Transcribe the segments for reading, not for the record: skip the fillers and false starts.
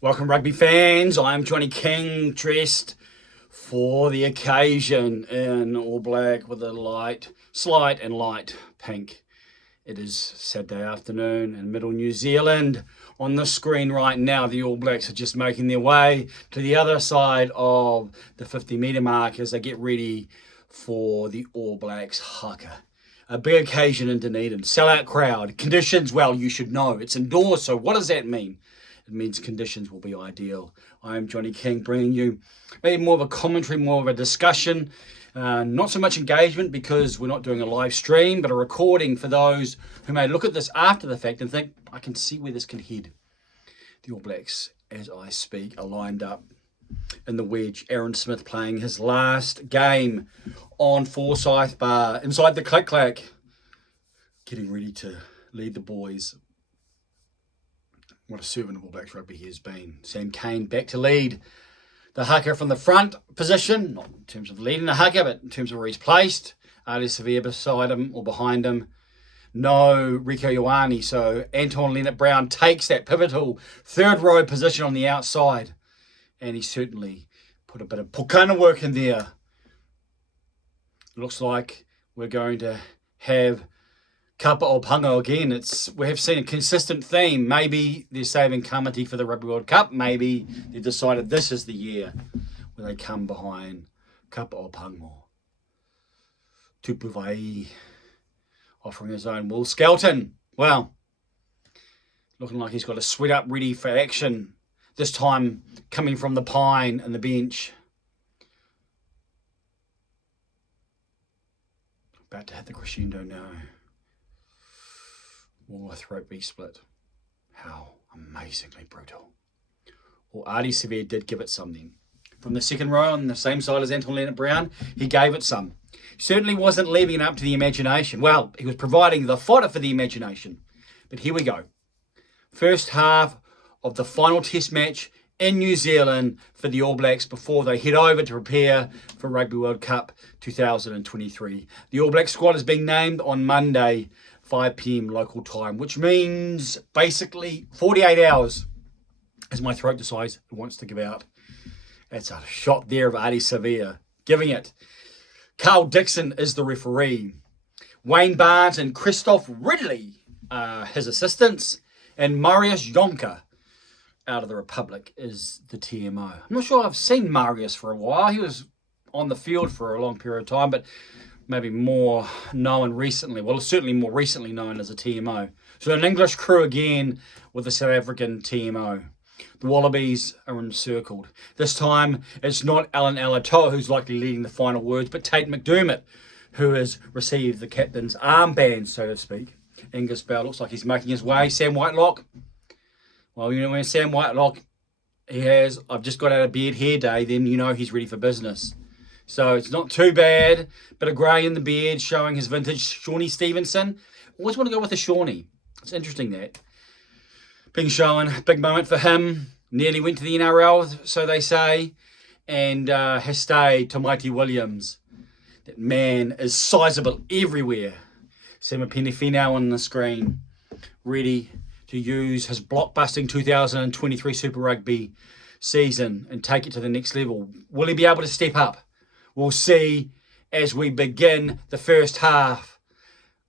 Welcome rugby fans, I'm Johnny King, dressed for the occasion in all black with a slight and light pink. It is Saturday afternoon in middle New Zealand. On the screen right now, the All Blacks are just making their way to the other side of the 50-metre mark as they get ready for the All Blacks haka. A big occasion in Dunedin, sellout crowd, conditions, well, you should know, it's indoors, so what does that mean? It means conditions will be ideal. I am Johnny King, bringing you maybe more of a commentary, more of a discussion. Not so much engagement because we're not doing a live stream, but a recording for those who may look at this after the fact and think, I can see where this can head. The All Blacks, as I speak, are lined up in the wedge. Aaron Smith playing his last game on Forsyth Bar inside the click-clack, getting ready to lead the boys. What a servant of All Blacks rugby he has been. Sam Cane back to lead the haka from the front position, not in terms of leading the haka, but in terms of where he's placed. Ali Severe beside him or behind him. No Rico Ioane, so Anton Leonard-Brown takes that pivotal third row position on the outside. And he certainly put a bit of pukana work in there. Looks like we're going to have Kapa o Pango again. We have seen a consistent theme. Maybe they're saving Kamati for the Rugby World Cup. Maybe they've decided this is the year where they come behind Kapa o Pango. Tupuvai offering his own. Will Skelton, well, looking like he's got a sweat up ready for action. This time coming from the pine and the bench. About to hit the crescendo now. Or a throat beat split. How amazingly brutal. Well, Artie Severe did give it something. From the second row on the same side as Anton Leonard-Brown, he gave it some. Certainly wasn't leaving it up to the imagination. Well, he was providing the fodder for the imagination. But here we go. First half of the final test match in New Zealand for the All Blacks before they head over to prepare for Rugby World Cup 2023. The All Black squad is being named on Monday, 5 p.m. local time, which means basically 48 hours as my throat decides it wants to give out. That's a shot there of Artie Severe giving it. Carl Dixon is the referee. Wayne Barnes and Christoph Ridley are his assistants. And Marius Jonker out of the Republic is the TMO. I'm not sure I've seen Marius for a while. He was on the field for a long period of time, but maybe more known recently. Well, certainly more recently known as a TMO. So an English crew again with the South African TMO. The Wallabies are encircled. This time, it's not Alan Alatoa who's likely leading the final words, but Tate McDermott, who has received the captain's armband, so to speak. Angus Bell looks like he's making his way. Sam Whitelock. Well, you know, when Sam Whitelock, I've just got out of beard hair day, then you know he's ready for business. So it's not too bad. Bit of grey in the beard, showing his vintage Shawnee Stevenson. Always want to go with a Shawnee. It's interesting that. Being shown, big moment for him. Nearly went to the NRL, so they say. And has stayed to Mighty Williams. That man is sizable everywhere. Samapeni Finau on the screen. Ready to use his blockbusting 2023 Super Rugby season and take it to the next level. Will he be able to step up? We'll see as we begin the first half.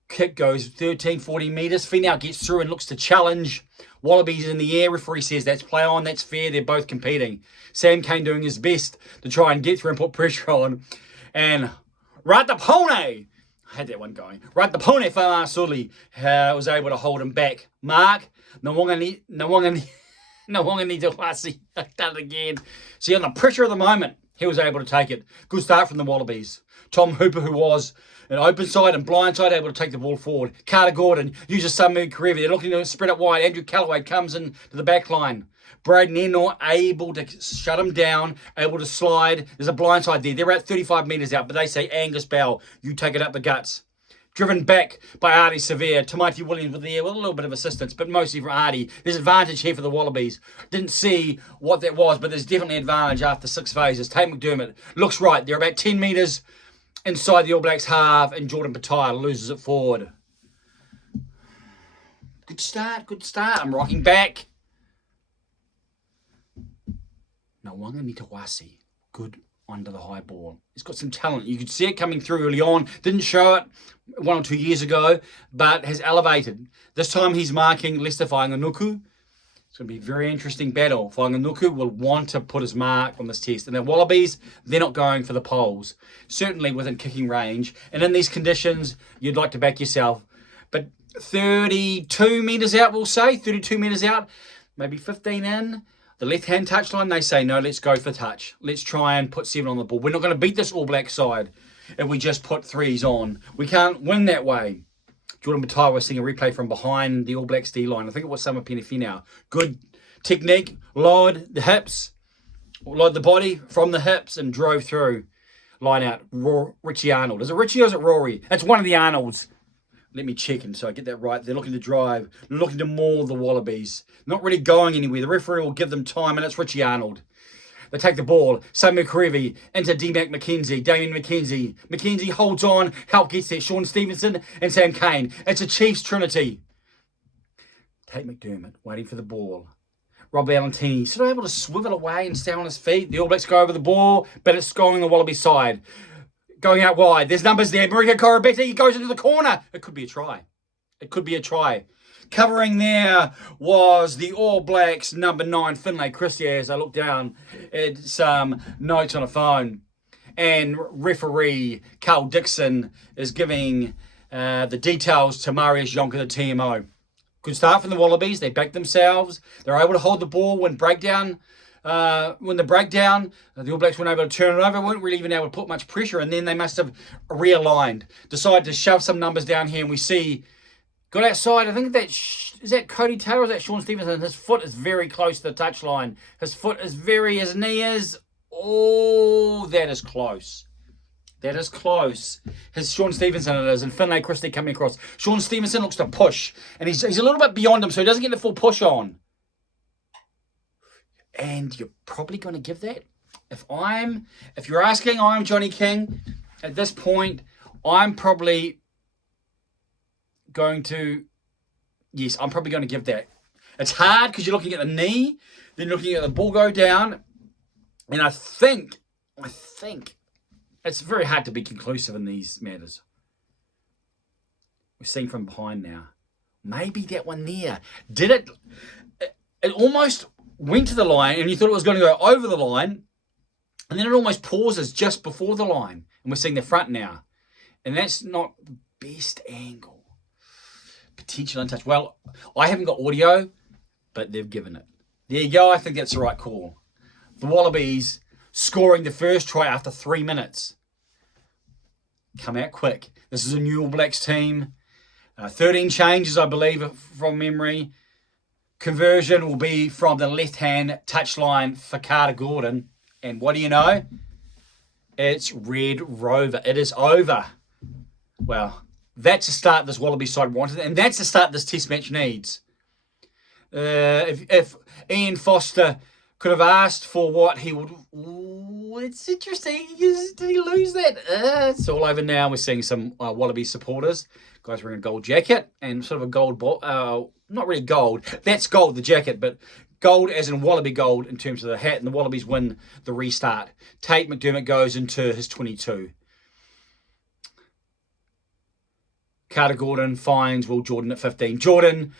Kick goes 13-40 metres. Finau gets through and looks to challenge. Wallabies in the air. Referee says that's play on, that's fair. They're both competing. Sam Cane doing his best to try and get through and put pressure on. And Ratapone, I had that one going. Ratapone Whamasuli was able to hold him back. Mark, Nawangani Dewasi, done it again. See, on the pressure of the moment, he was able to take it. Good start from the Wallabies. Tom Hooper, who was an open side and blind side, able to take the ball forward. Carter Gordon uses some move career. They're looking to spread it wide. Andrew Callaway comes in to the back line. Braden Enor able to shut him down, able to slide. There's a blind side there. They're at 35 metres out, but they say, Angus Bell, you take it up the guts. Driven back by Artie Severe. Tamaiti Williams with a little bit of assistance, but mostly for Artie. There's advantage here for the Wallabies. Didn't see what that was, but there's definitely advantage after 6 phases. Tate McDermott looks right. They're about 10 metres inside the All Blacks half, and Jordan Petaia loses it forward. Good start, good start. I'm rocking back. Now, Wanganitawasi, good under the high ball. He's got some talent. You could see it coming through early on. Didn't show it 1 or 2 years ago, but has elevated. This time he's marking Leicester Whanganuku. It's going to be a very interesting battle. Whanganuku will want to put his mark on this test. And the Wallabies, they're not going for the poles. Certainly within kicking range. And in these conditions, you'd like to back yourself. But 32 metres out, we'll say. 32 metres out. Maybe 15 in. The left-hand touchline, they say, no, let's go for touch. Let's try and put 7 on the ball. We're not going to beat this All Black side if we just put 3s on. We can't win that way. Jordan Matai was seeing a replay from behind the All Blacks D-line. I think it was Sama Penifenau. Good technique, lowered the hips, lowered the body from the hips and drove through. Line out, Richie Arnold. Is it Richie or is it Rory? It's one of the Arnolds. Let me check and so I get that right. They're looking to drive, looking to maul the Wallabies. Not really going anywhere. The referee will give them time, and it's Richie Arnold. They take the ball. Samu Karevi into D-Mac McKenzie. Damien McKenzie. McKenzie holds on. Help gets there. Sean Stevenson and Sam Cane. It's a Chiefs trinity. Tate McDermott waiting for the ball. Rob Valentini sort of able to swivel away and stay on his feet. The All Blacks go over the ball, but it's going the Wallaby side. Going out wide. There's numbers there. Marika Korobeti, he goes into the corner. It could be a try. It could be a try. Covering there was the All Blacks number 9, Finlay Christie, as I look down at some notes on a phone. And referee Carl Dixon is giving the details to Marius Jonker, the TMO. Good start from the Wallabies. They backed themselves. They're able to hold the ball when breakdown. When the breakdown, the All Blacks weren't able to turn it over, weren't really even able to put much pressure, and then they must have realigned, decided to shove some numbers down here, and we see, got outside, I think is that Cody Taylor or is that Sean Stevenson? His foot is very close to the touchline. His knee is, oh, that is close. That is close. His Sean Stevenson it is, and Finlay Christie coming across. Sean Stevenson looks to push, and he's a little bit beyond him, so he doesn't get the full push on. And you're probably going to give that. If you're asking, I'm Johnny King. At this point, I'm probably going to, yes, I'm probably going to give that. It's hard because you're looking at the knee, then looking at the ball go down, and I think it's very hard to be conclusive in these matters. We're seeing from behind now. Maybe that one there. Did it? It almost went to the line and you thought it was going to go over the line, and then it almost pauses just before the line, and we're seeing the front now, and that's not the best angle. Potential untouched. Well, I haven't got audio, but they've given it. There you go. I think that's the right call. The Wallabies scoring the first try after 3 minutes. Come out quick. This is a new All Blacks team. 13 changes, I believe, from memory. Conversion will be from the left-hand touchline for Carter Gordon. And what do you know? It's Red Rover. It is over. Well, that's the start this Wallaby side wanted, and that's the start this test match needs. If Ian Foster could have asked for what he would... Ooh, it's interesting. Did he lose that? It's all over now. We're seeing some Wallaby supporters. Guys wearing a gold jacket and sort of a gold ball. Not really gold. That's gold, the jacket, but gold as in Wallaby gold in terms of the hat. And the Wallabies win the restart. Tate McDermott goes into his 22. Carter Gordon finds Will Jordan at 15. Jordan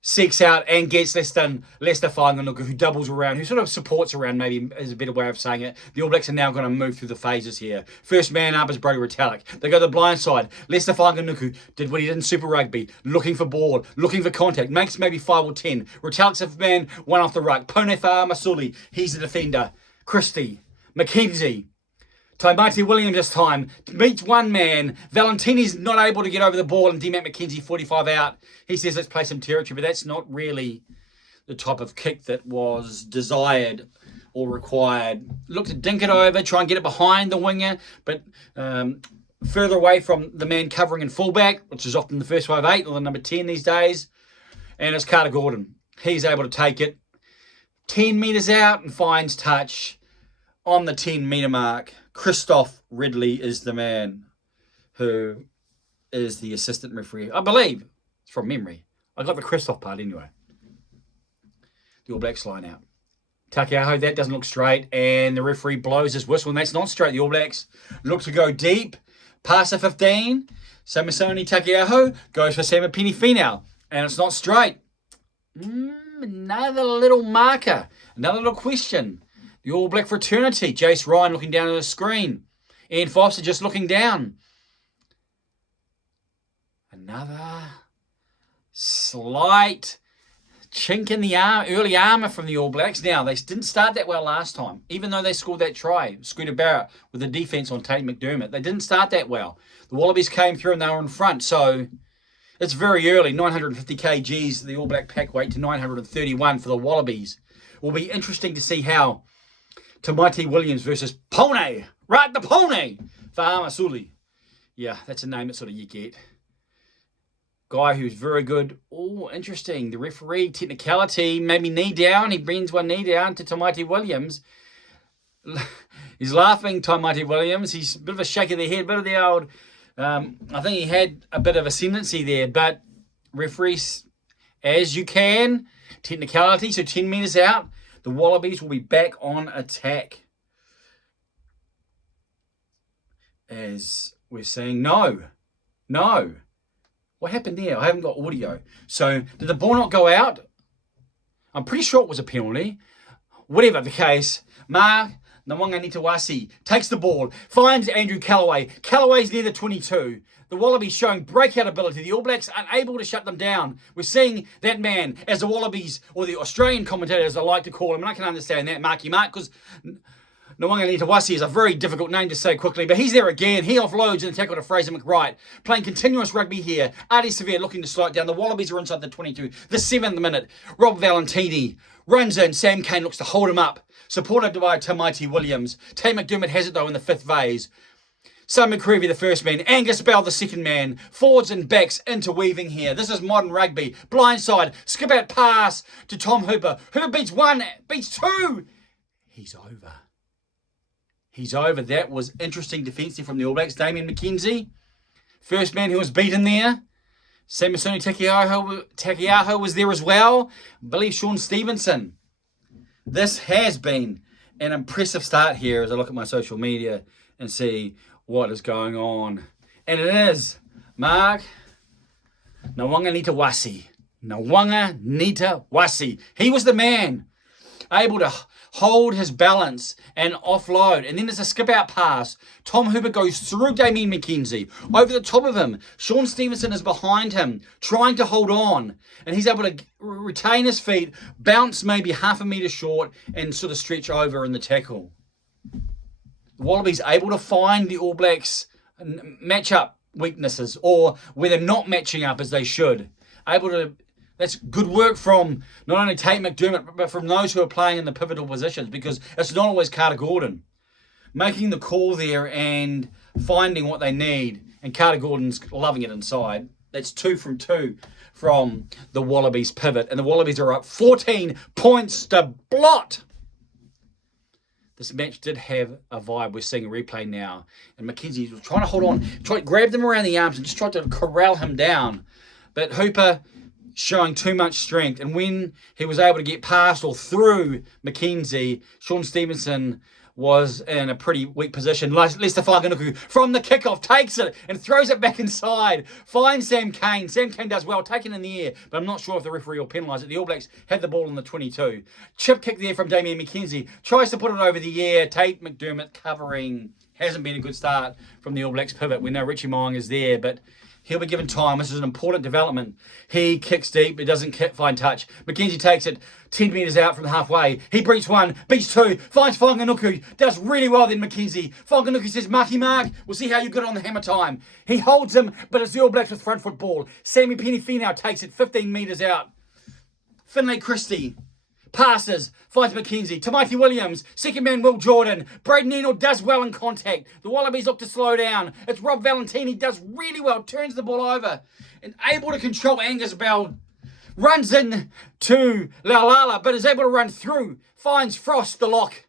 seeks out and gets Leicester Whanganuku, who doubles around, who sort of supports around, maybe is a better way of saying it. The All Blacks are now going to move through the phases here. First man up is Brodie Retallick. They go to the blind side. Leicester Whanganuku did what he did in Super Rugby, looking for ball, looking for contact, makes maybe 5 or 10. Retallick's a man, one off the ruck. Ponefa Masuli, he's the defender. Christie, McKenzie, Taimati Williams this time meets one man. Valentini's not able to get over the ball, and D-Mac McKenzie 45 out. He says let's play some territory, but that's not really the type of kick that was desired or required. Look to dink it over, try and get it behind the winger, but further away from the man covering in fullback, which is often the first 5'8" or the number 10 these days. And it's Carter Gordon. He's able to take it 10 metres out and finds touch on the 10-metre mark. Christoph Ridley is the man who is the assistant referee. I believe, from memory. I got the Christoph part anyway. The All Blacks line out. Takiaho, that doesn't look straight, and the referee blows his whistle, and that's not straight. The All Blacks look to go deep, past the 15. Samisoni Takiaho goes for Samipeni Finau, and it's not straight. Another little marker, another little question. The All Black fraternity, Jace Ryan looking down at the screen. Ian Foster just looking down. Another slight chink in the early armour from the All Blacks. Now, they didn't start that well last time, even though they scored that try. Scooter Barrett with the defence on Tate McDermott. They didn't start that well. The Wallabies came through and they were in front, so it's very early. 950 kgs, the All Black pack weight, to 931 for the Wallabies. It will be interesting to see how Tamaiti Williams versus Pone, right the Pone, for Amasuli. Yeah, that's a name that sort of you get. Guy who's very good. Oh, interesting. The referee, technicality, maybe knee down. He brings one knee down to Tamaiti Williams. He's laughing, Tamaiti Williams. He's a bit of a shake of the head, a bit of the old... I think he had a bit of ascendancy there, but referees, as you can, technicality, so 10 metres out, the Wallabies will be back on attack. As we're saying, no. What happened there? I haven't got audio. So, did the ball not go out? I'm pretty sure it was a penalty. Whatever the case, Mark Nawanganitawasi takes the ball, finds Andrew Callaway. Callaway's near the 22. The Wallabies showing breakout ability. The All Blacks unable to shut them down. We're seeing that man, as the Wallabies, or the Australian commentators I like to call him, and I can understand that, Marky Mark, because Nawanganitawasi is a very difficult name to say quickly, but he's there again. He offloads in the tackle to Fraser McWright. Playing continuous rugby here. Artie Severe looking to slow it down. The Wallabies are inside the 22. The 7th minute. Rob Valentini runs in. Sam Cane looks to hold him up. Supported by Tamaiti Williams. Tate McDermott has it though in the 5th phase. Simon McCreevy, the first man. Angus Bell, the second man. Forwards and backs interweaving here. This is modern rugby. Blindside. Skip out pass to Tom Hooper. Hooper beats 1, beats 2. He's over. He's over. That was interesting defensively from the All Blacks. Damien McKenzie, first man who was beaten there. Samisoni Takiaho was there as well. I believe Sean Stevenson. This has been an impressive start here as I look at my social media and see what is going on. And it is Mark Nawanganitawasi. He was the man able to hold his balance and offload. And then there's a skip-out pass. Tom Hooper goes through Damien McKenzie. Over the top of him. Sean Stevenson is behind him, trying to hold on. And he's able to retain his feet, bounce maybe half a metre short, and sort of stretch over in the tackle. The Wallabies able to find the All Blacks match-up weaknesses, or where they're not matching up as they should. Able to... That's good work from not only Tate McDermott, but from those who are playing in the pivotal positions, because it's not always Carter Gordon. Making the call there and finding what they need, and Carter Gordon's loving it inside. That's 2 from 2 from the Wallabies pivot, and the Wallabies are up 14 points to blot. This match did have a vibe. We're seeing a replay now, and McKenzie was trying to hold on, tried to grab them around the arms and just tried to corral him down. But Hooper showing too much strength, and when he was able to get past or through McKenzie, Sean Stevenson was in a pretty weak position. Lester Whakanuku from the kickoff takes it and throws it back inside. Finds Sam Cane. Sam Cane does well, taken in the air, but I'm not sure if the referee will penalise it. The All Blacks had the ball on the 22. Chip kick there from Damien McKenzie. Tries to put it over the air. Tate McDermott covering. Hasn't been a good start from the All Blacks pivot. We know Richie Mo'unga is there, but he'll be given time. This is an important development. He kicks deep, but doesn't find touch. McKenzie takes it 10 metres out from the halfway. He beats 1, beats 2, finds Whakanuku, does really well then McKenzie. Whakanuku says, Marky Mark, we'll see how you get on the hammer time. He holds him, but it's the All Blacks with front foot ball. Samipeni Finau takes it 15 metres out. Finlay Christie passes, finds McKenzie. Tamaiti Williams, second man Will Jordan. Braden Eno does well in contact. The Wallabies look to slow down. It's Rob Valentini, does really well, turns the ball over and able to control Angus Bell. Runs in to Laulala, but is able to run through. Finds Frost, the lock.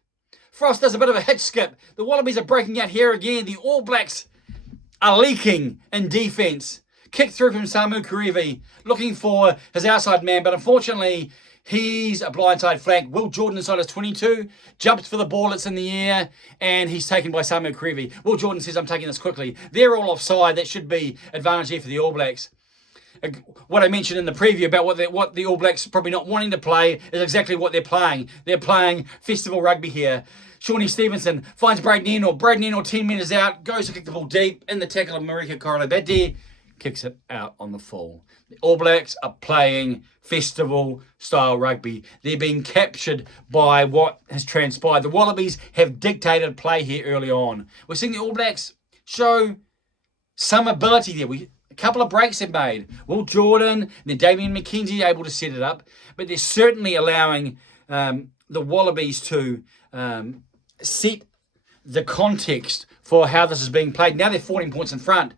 Frost does a bit of a hitch skip. The Wallabies are breaking out here again. The All Blacks are leaking in defence. Kick through from Samu Karevi, looking for his outside man, but unfortunately He's a blindside flank. Will Jordan inside his 22, jumps for the ball, it's in the air, and he's taken by Samu Karevi. Will Jordan says, I'm taking this quickly. They're all offside. That should be advantage here for the All Blacks. What I mentioned in the preview about what the All Blacks probably not wanting to play is exactly what they're playing. They're playing festival rugby here. Shawnee Stevenson finds Braden Ennell. Braden Ennell 10 metres out, goes to kick the ball deep in the tackle of Marika Korobeti, kicks it out on the full. The All Blacks are playing festival-style rugby. They're being captured by what has transpired. The Wallabies have dictated play here early on. We're seeing the All Blacks show some ability there. A couple of breaks they've made. Will Jordan and then Damian McKenzie able to set it up, but they're certainly allowing the Wallabies to set the context for how this is being played. Now they're 14 points in front.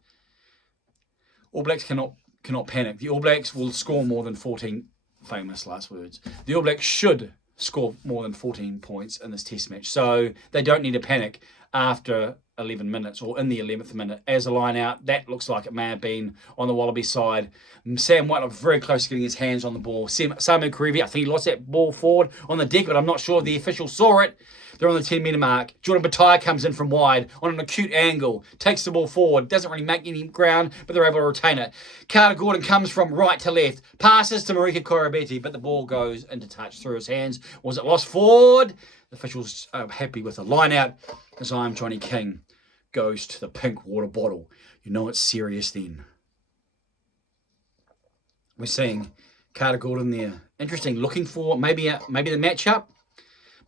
All Blacks cannot panic. The All Blacks will score more than 14, famous last words. The All Blacks should score more than 14 points in this test match. So they don't need to panic after 11 minutes or in the 11th minute. As a line out, that looks like it may have been on the Wallaby side. Sam White looked very close to getting his hands on the ball. Samu Karevi, I think he lost that ball forward on the deck, but I'm not sure if the official saw it. They're on the 10-metre mark. Jordan Bataille comes in from wide on an acute angle, takes the ball forward, doesn't really make any ground, but they're able to retain it. Carter Gordon comes from right to left, passes to Marika Korobeti, but the ball goes into touch through his hands. Was it lost forward? The officials are happy with the line out as iamjonnyking goes to the pink water bottle. You know it's serious then. We're seeing Carter Gordon there. Interesting, looking for maybe the matchup.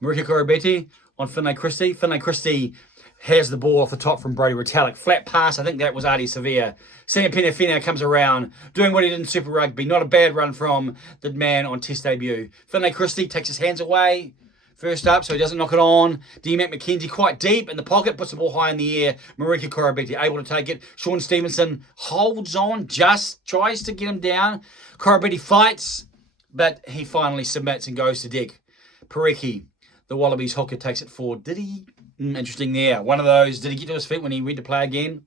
Marika Korobeti on Finlay Christie. Finlay Christie has the ball off the top from Brodie Retallick. Flat pass, I think that was Ardie Severe. Sam Penafina comes around, doing what he did in Super Rugby. Not a bad run from the man on test debut. Finlay Christie takes his hands away. First up, so he doesn't knock it on. D-Mac McKenzie quite deep in the pocket, puts the ball high in the air. Marika Korobeti able to take it. Sean Stevenson holds on, just tries to get him down. Korobeti fights, but he finally submits and goes to deck. Pareki, the Wallabies hooker, takes it forward. Did he? Interesting there. One of those, did he get to his feet when he went to play again?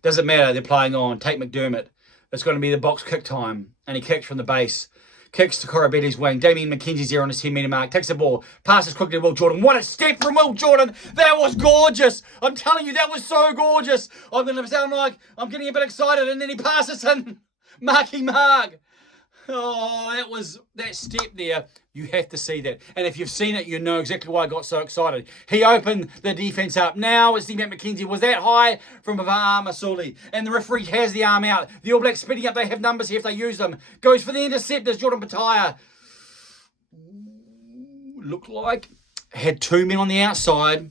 Doesn't matter, they're playing on. Tate McDermott. It's going to be the box kick time. And he kicks from the base. Kicks to Korobeti's wing. Damian McKenzie's there on his 10-metre mark. Takes the ball. Passes quickly to Will Jordan. What a step from Will Jordan. That was gorgeous. I'm telling you, that was so gorgeous. I'm going to sound like I'm getting a bit excited. And then he passes in. Marky Mark. Oh, that step there. You have to see that. And if you've seen it, you know exactly why I got so excited. He opened the defence up. Now it's D-Mac McKenzie. Was that high from Bavar Masuli? And the referee has the arm out. The All Blacks speeding up. They have numbers here if they use them. Goes for the interceptors. Jordan Bataille. Looked like had two men on the outside.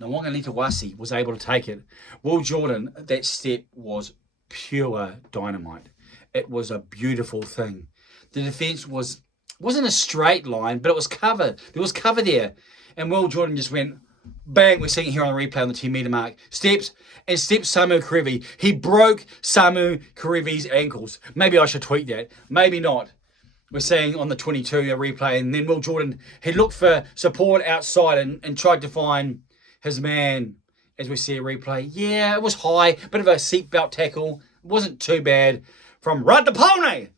Nawanga Litawasi was able to take it. Will Jordan, that step was pure dynamite. It was a beautiful thing. The defence wasn't a straight line, but it was covered. There was cover there. And Will Jordan just went, bang, we're seeing it here on the replay on the 10-metre mark. Steps Samu Karevi. He broke Samu Karevi's ankles. Maybe I should tweet that. Maybe not. We're seeing on the 22 a replay. And then Will Jordan, he looked for support outside and tried to find his man as we see a replay. Yeah, it was high. Bit of a seatbelt tackle. It wasn't too bad. From Rod the Pony,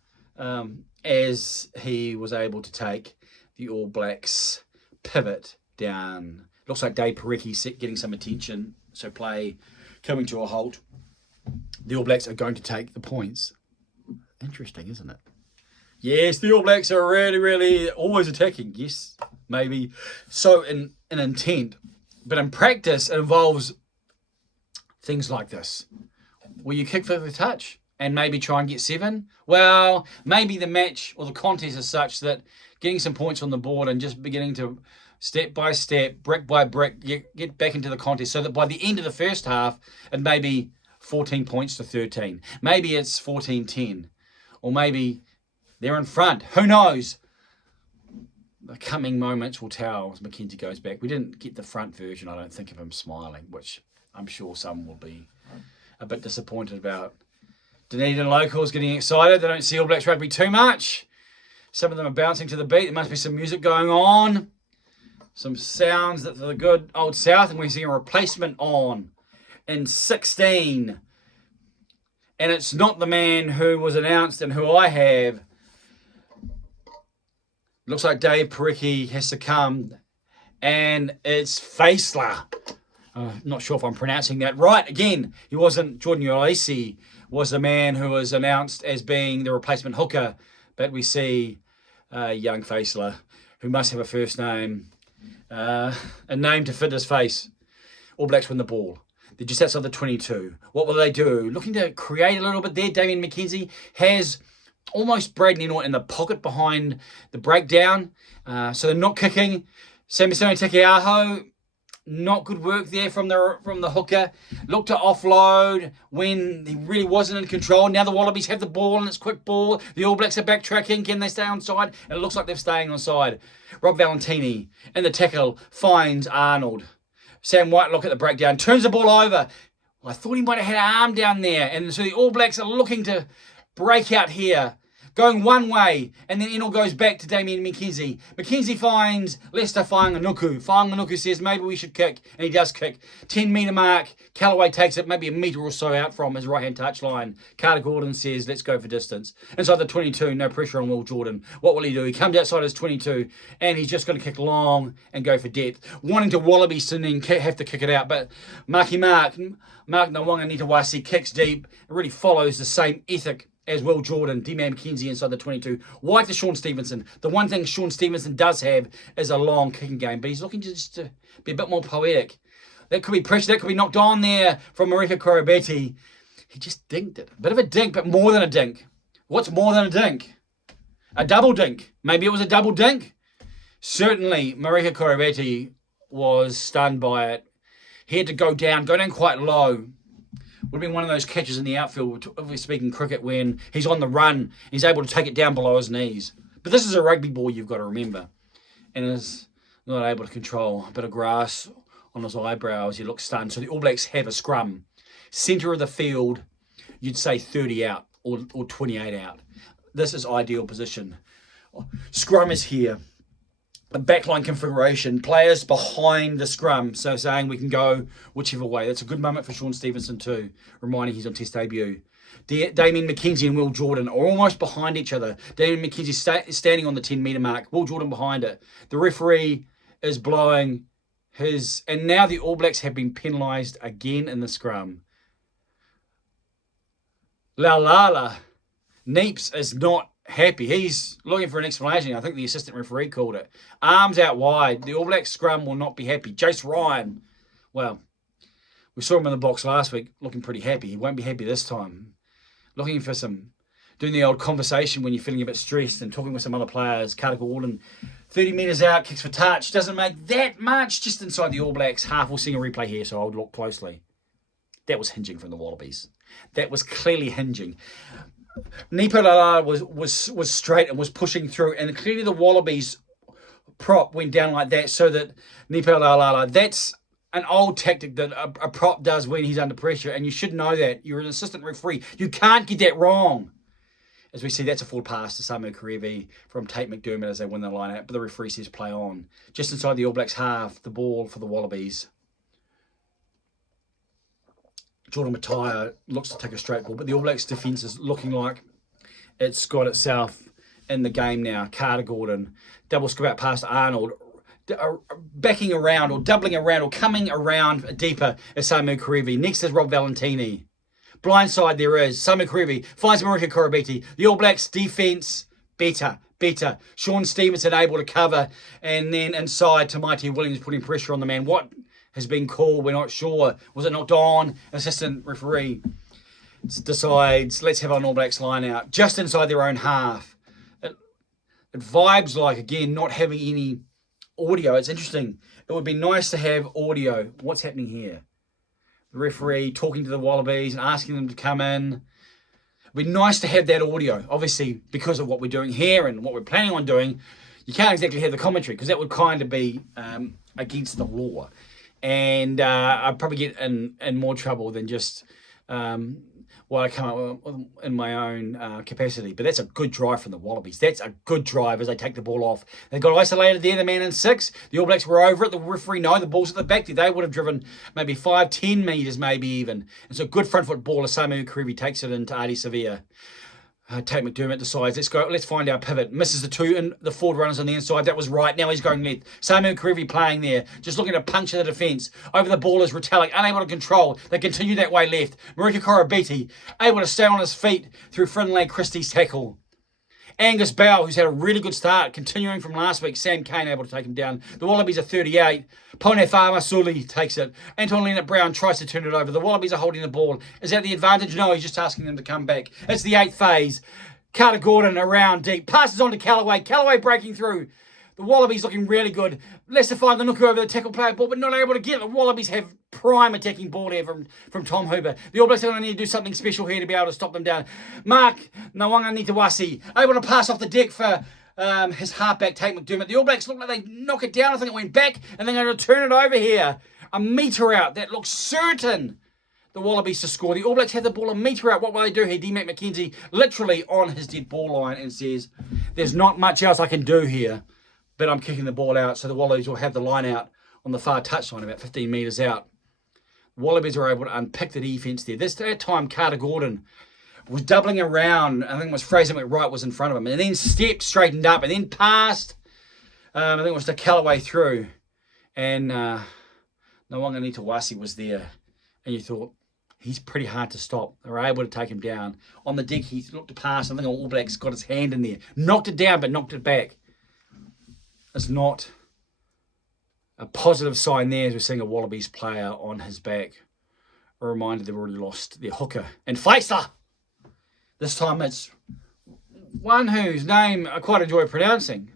as he was able to take the All Blacks pivot down. Looks like Dave Pareki getting some attention, so play coming to a halt. The All Blacks are going to take the points. Interesting, isn't it? Yes, the All Blacks are really, really always attacking. Yes, maybe so in intent, but in practice it involves things like this. Will you kick for the touch? And maybe try and get 7? Well, maybe the match or the contest is such that getting some points on the board and just beginning to step by step, brick by brick, get back into the contest so that by the end of the first half, it may be 14 points to 13. Maybe it's 14-10. Or maybe they're in front. Who knows? The coming moments will tell as McKenzie goes back. We didn't get the front version, I don't think, of him smiling, which I'm sure some will be a bit disappointed about. Dunedin locals getting excited. They don't see All Blacks rugby too much. Some of them are bouncing to the beat. There must be some music going on. Some sounds that for the good old South. And we're seeing a replacement on in 16. And it's not the man who was announced and who I have Looks like Dave Parecki has succumbed, and it's Faisler. Not sure if I'm pronouncing that right. Again, he wasn't. Jordan Ulysses was the man who was announced as being the replacement hooker, but we see young Faisler, who must have a first name, a name to fit his face. All Blacks win the ball. They're just outside the 22. What will they do? Looking to create a little bit there. Damian McKenzie has almost Braden Enoch in the pocket behind the breakdown. So they're not kicking. Samisoni Takiaho, not good work there from the hooker. Looked to offload when he really wasn't in control. Now the Wallabies have the ball and it's quick ball. The All Blacks are backtracking. Can they stay onside? And it looks like they're staying onside. Rob Valentini in the tackle finds Arnold. Sam Whitelock at the breakdown. Turns the ball over. Well, I thought he might have had an arm down there. And so the All Blacks are looking to break out here. Going one way, and then Enoch goes back to Damian McKenzie. McKenzie finds Lester Fa'anganuku. Fa'anganuku says, maybe we should kick, and he does kick. 10-metre mark. Callaway takes it maybe a metre or so out from his right-hand touchline. Carter Gordon says, let's go for distance. Inside the 22, no pressure on Will Jordan. What will he do? He comes outside his 22, and he's just going to kick long and go for depth. Wanting to Wallabies to then have to kick it out, but Mark Nawanga Nitawasi kicks deep. It really follows the same ethic as Will Jordan, D-Man McKenzie inside the 22. Wide to Sean Stevenson. The one thing Sean Stevenson does have is a long kicking game, but he's looking just to be a bit more poetic. That could be pressure. That could be knocked on there from Marika Korobeti. He just dinked it. A bit of a dink, but more than a dink. What's more than a dink? A double dink. Maybe it was a double dink. Certainly, Marika Korobeti was stunned by it. He had to go down quite low. Would have been one of those catches in the outfield, obviously speaking cricket, when he's on the run, he's able to take it down below his knees. But this is a rugby ball, you've got to remember. And is not able to control a bit of grass on his eyebrows. He looks stunned. So the All Blacks have a scrum. Centre of the field, you'd say 30 out or 28 out. This is ideal position. Scrum is here. A backline configuration, players behind the scrum, so saying we can go whichever way. That's a good moment for Sean Stevenson too, reminding he's on test debut. Damian McKenzie and Will Jordan are almost behind each other. Damian McKenzie standing on the 10-metre mark, Will Jordan behind it. The referee is blowing his... And now the All Blacks have been penalised again in the scrum. Laulala, Neeps is not happy. He's looking for an explanation. I think the assistant referee called it. Arms out wide. The All Blacks scrum will not be happy. Jace Ryan, well, we saw him in the box last week looking pretty happy. He won't be happy this time. Looking for doing the old conversation when you're feeling a bit stressed and talking with some other players. Carter Gordon, 30 metres out, kicks for touch. Doesn't make that much. Just inside the All Blacks half. We'll see a replay here, so I'll look closely. That was hinging from the Wallabies. That was clearly hinging. Nipo Lala was straight and was pushing through, and clearly the Wallabies prop went down like that so that Nipo Lala, that's an old tactic that a prop does when he's under pressure, and you should know that. You're an assistant referee. You can't get that wrong. As we see, that's a full pass to Samu Karevi from Tate McDermott as they win the line out, but the referee says play on. Just inside the All Blacks half, the ball for the Wallabies. Jordan Matai looks to take a straight ball, but the All Blacks defence is looking like it's got itself in the game now. Carter Gordon, double scoop out past Arnold, backing around or doubling around or coming around deeper is Samu Karevi. Next is Rob Valentini. Blindside there is. Samu Karevi finds Marika Korobeti. The All Blacks defence better. Sean Stevenson able to cover, and then inside Tamaiti Williams putting pressure on the man. What has been called, we're not sure. Was it knocked on? Assistant referee decides, let's have an All Blacks line out just inside their own half. It vibes like, again, not having any audio. It's interesting. It would be nice to have audio. What's happening here? The referee talking to the Wallabies and asking them to come in. It'd be nice to have that audio. Obviously, because of what we're doing here and what we're planning on doing, you can't exactly have the commentary because that would kind of be against the law. And I'd probably get in more trouble than just I come up with in my own capacity. But that's a good drive from the Wallabies. That's a good drive as they take the ball off. They got isolated there, the man in 6. The All Blacks were over it. The referee, no, the ball's at the back. They would have driven maybe 5-10 metres, maybe even. And so good front foot ball as Samu Karevi takes it into Adi Sevilla. Tate McDermott decides, let's find our pivot. Misses the two and the forward runners on the inside. That was right. Now he's going left. Samuel Karevi playing there, just looking to puncture the defence. Over the ball is Retallick, unable to control. They continue that way left. Marika Korobiti, able to stay on his feet through Finlay Christie's tackle. Angus Bell, who's had a really good start, continuing from last week. Sam Kane able to take him down. The Wallabies are 38. Pone Fa'amasuli takes it. Anton Leonard-Brown tries to turn it over. The Wallabies are holding the ball. Is that the advantage? No, he's just asking them to come back. It's the 8th phase. Carter Gordon around deep. Passes on to Callaway. Callaway breaking through. The Wallabies looking really good. Lester find the nooker over the tackle player ball, but not able to get it. The Wallabies have prime attacking ball here from Tom Hooper. The All Blacks are going to need to do something special here to be able to stop them down. Mark Nawanga-Nitawasi able to pass off the deck for his halfback, Tate McDermott. The All Blacks look like they knock it down. I think it went back, and they're going to turn it over here. A metre out. That looks certain. The Wallabies to score. The All Blacks have the ball a metre out. What will they do here? D. Mac McKenzie literally on his dead ball line and says, there's not much else I can do here, but I'm kicking the ball out. So the Wallabies will have the line out on the far touchline, about 15 metres out. The Wallabies are able to unpick the defence there. That time, Carter Gordon was doubling around. I think it was Fraser McWright was in front of him, and then stepped, straightened up, and then passed. I think it was to Callaway through, and Nawanga-Nitawasi was there, and you thought, he's pretty hard to stop. They were able to take him down. On the deck, he looked to pass. I think All Blacks got his hand in there. Knocked it down, but knocked it back. It's not a positive sign there as we're seeing a Wallabies player on his back. A reminder they've already lost their hooker. And Faisler! This time it's one whose name I quite enjoy pronouncing.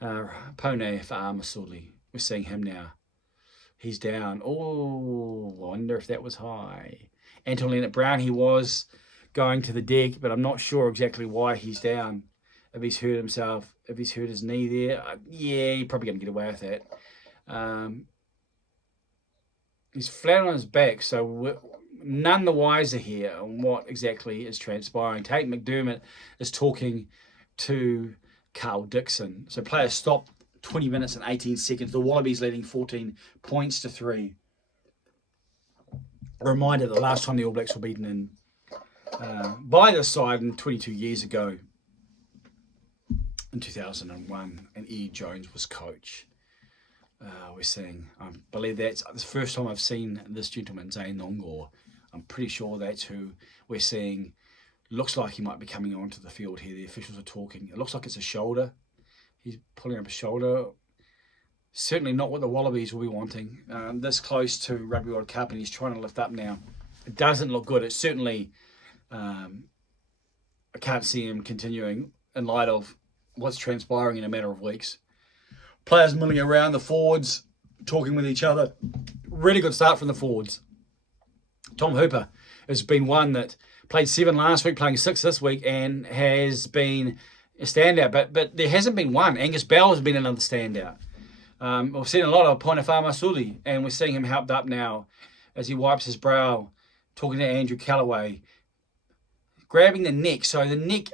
Pone Fa'amasuli. We're seeing him now. He's down. Oh, I wonder if that was high. Anton Leonard-Brown, he was going to the deck, but I'm not sure exactly why he's down. If he's hurt himself, if he's hurt his knee there, yeah, he's probably going to get away with that. He's flat on his back, so we're none the wiser here on what exactly is transpiring. Tate McDermott is talking to Carl Dixon. So players stop 20 minutes and 18 seconds. The Wallabies leading 14 points to 3. A reminder that the last time the All Blacks were beaten in by this side 22 years ago, in 2001, and Eddie Jones was coach. We're seeing, I believe that's the first time I've seen this gentleman, Zane Nongor. I'm pretty sure that's who we're seeing. Looks like he might be coming onto the field here. The officials are talking. It looks like it's a shoulder. He's pulling up a shoulder. Certainly not what the Wallabies will be wanting. This close to Rugby World Cup, and he's trying to lift up now. It doesn't look good. It's certainly, I can't see him continuing in light of what's transpiring in a matter of weeks. Players milling around, the forwards talking with each other. Really good start from the forwards. Tom Hooper has been one that played 7 last week, playing 6 this week, and has been a standout. But there hasn't been one. Angus Bell has been another standout. We've seen a lot of Pone Fa'amasuli, and we're seeing him helped up now as he wipes his brow, talking to Andrew Callaway, grabbing the neck. So the neck,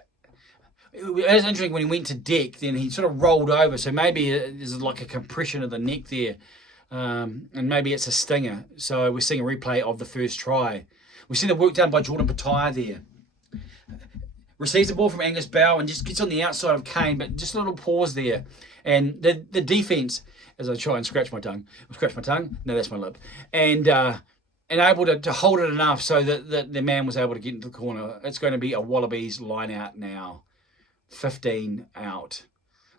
it was interesting when he went to deck, then he sort of rolled over. So maybe there's like a compression of the neck there, and maybe it's a stinger. So we're seeing a replay of the first try. We've seen the work done by Jordan Petaia there. Receives the ball from Angus Bell and just gets on the outside of Kane, but just a little pause there. And the defence, as I try and scratch my tongue. No, that's my lip. And able to hold it enough so that the man was able to get into the corner. It's going to be a Wallabies line out now. 15 out.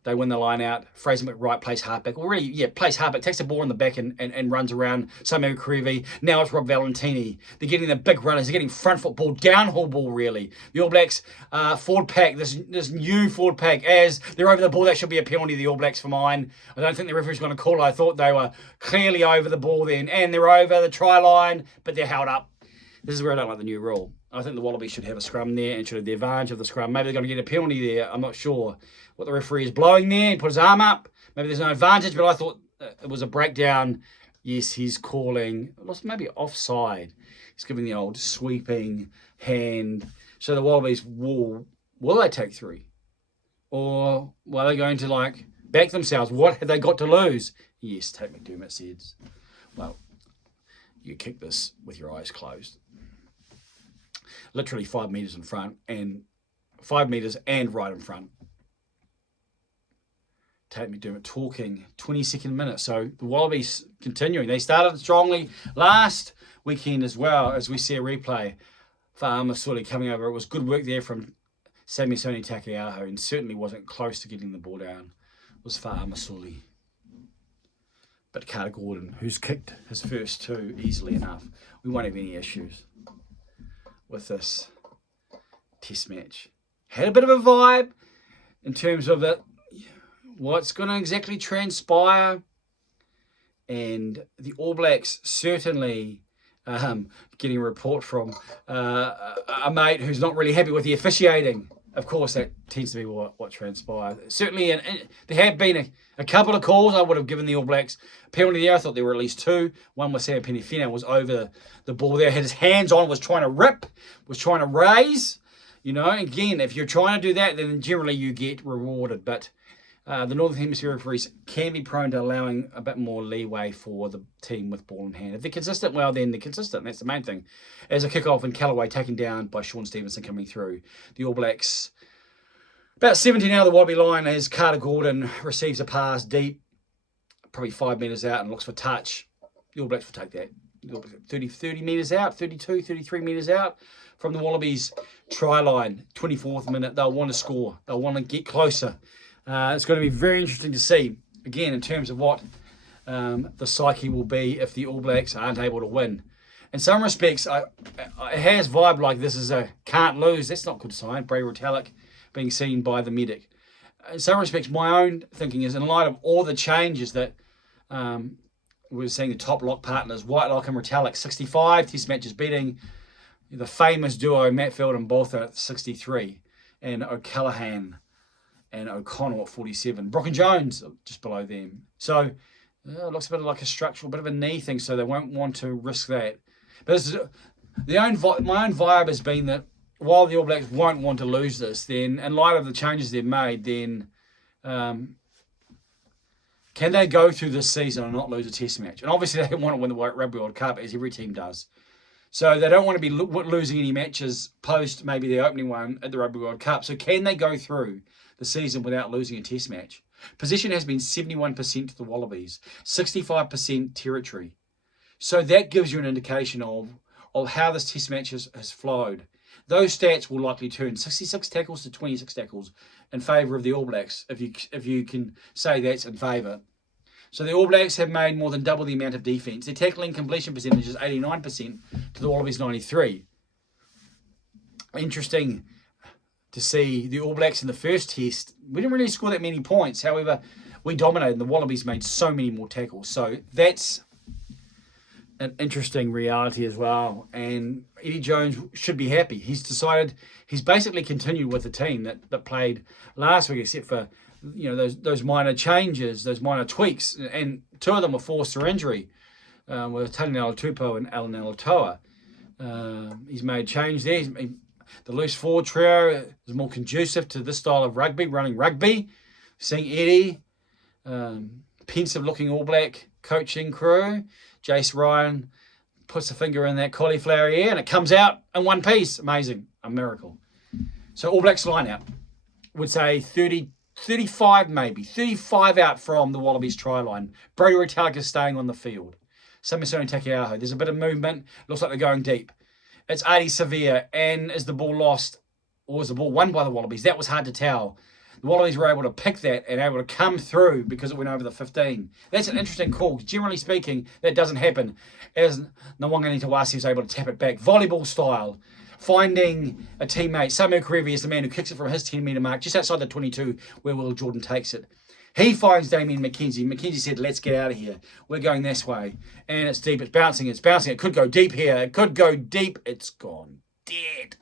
They win the line out. Fraser McWright plays halfback. Plays halfback. Takes the ball on the back and runs around. Samuel Karevi. Now it's Rob Valentini. They're getting the big runners. They're getting front foot ball, downhill ball really. The All Blacks forward pack, this new forward pack, as they're over the ball. That should be a penalty, the All Blacks, for mine. I don't think the referee's going to call it. I thought they were clearly over the ball then. And they're over the try line, but they're held up. This is where I don't like the new rule. I think the Wallabies should have a scrum there and should have the advantage of the scrum. Maybe they're going to get a penalty there. I'm not sure what the referee is blowing there. He put his arm up. Maybe there's no advantage, but I thought it was a breakdown. Yes, he's calling, maybe offside. He's giving the old sweeping hand. So the Wallabies, will they take 3? Or are they going to back themselves? What have they got to lose? Yes, Tate McDermott says, well, you kick this with your eyes closed. Literally 5 metres in front and 5 metres and right in front. Tate McDermott talking, 22nd minute. So the Wallabies continuing. They started strongly last weekend as well, as we see a replay for Amasuli coming over. It was good work there from Samisoni Takeaho, and certainly wasn't close to getting the ball down. It was for Amasuli. But Carter Gordon, who's kicked his first 2 easily enough, we won't have any issues with this test match. Had a bit of a vibe in terms of what's going to exactly transpire, and the All Blacks certainly getting a report from a mate who's not really happy with the officiating. Of course, that tends to be what transpires. Certainly, there have been a couple of calls I would have given the All Blacks penalty there. I thought there were at least 2. One was Sam Penifina, was over the ball there, had his hands on, was trying to rip, was trying to raise. You know, again, if you're trying to do that, then generally you get rewarded. But the Northern Hemisphere referees can be prone to allowing a bit more leeway for the team with ball in hand. If they're consistent, well, then they're consistent. That's the main thing. As a kickoff in Callaway taken down by Sean Stevenson coming through, the All Blacks, about 17 out of the Wallaby line as Carter Gordon receives a pass deep, probably 5 metres out, and looks for touch. The All Blacks will take that. 30 metres out, 32, 33 metres out from the Wallabies try line. 24th minute, they'll want to score. They'll want to get closer. It's going to be very interesting to see, again, in terms of what the psyche will be if the All Blacks aren't able to win. In some respects, it has vibe like this is a can't lose. That's not a good sign. Bray Retallick being seen by the medic. In some respects, my own thinking is, in light of all the changes that we're seeing the top lock partners, Whitelock and Retallick, 65 test matches, beating the famous duo Matfield and Bolter at 63, and O'Callaghan and O'Connell at 47. Brock and Jones just below them. So it looks a bit like a structural, bit of a knee thing, so they won't want to risk that. But my own vibe has been that while the All Blacks won't want to lose this, then in light of the changes they've made, then can they go through this season and not lose a test match? And obviously they want to win the Rugby World Cup, as every team does. So they don't want to be losing any matches post maybe the opening one at the Rugby World Cup. So can they go through the season without losing a test match? Possession has been 71% to the Wallabies, 65% territory. So that gives you an indication of how this test match has flowed. Those stats will likely turn 66 tackles to 26 tackles in favour of the All Blacks, if you can say that's in favour. So the All Blacks have made more than double the amount of defence. Their tackling completion percentage is 89% to the Wallabies 93%. Interesting to see the All Blacks in the first test. We didn't really score that many points. However, we dominated and the Wallabies made so many more tackles. So that's an interesting reality as well. And Eddie Jones should be happy. He's decided, he's basically continued with the team that played last week, except for those minor changes, those minor tweaks, and 2 of them were forced through injury, with Tani Alatupo and Alan Alatoa. He's made change there. The loose forward trio is more conducive to this style of rugby, running rugby. Seeing Eddie, pensive-looking All Black coaching crew. Jace Ryan puts a finger in that cauliflower ear and it comes out in one piece. Amazing. A miracle. So All Blacks line out. Would say 35 maybe. 35 out from the Wallabies try line. Brodie Retallick is staying on the field. Samisoni Takeaho. There's a bit of movement. Looks like they're going deep. It's Adi Sevilla. And is the ball lost or was the ball won by the Wallabies? That was hard to tell. The Wallabies were able to pick that and able to come through because it went over the 15. That's an interesting call. Generally speaking, that doesn't happen, as Nawanga Nitawasi was able to tap it back. Volleyball style. Finding a teammate. Samu Karevi is the man who kicks it from his 10-metre mark, just outside the 22, where Will Jordan takes it. He finds Damien McKenzie. McKenzie said, let's get out of here. We're going this way. And it's deep. It's bouncing. It's bouncing. It could go deep here. It could go deep. It's gone dead.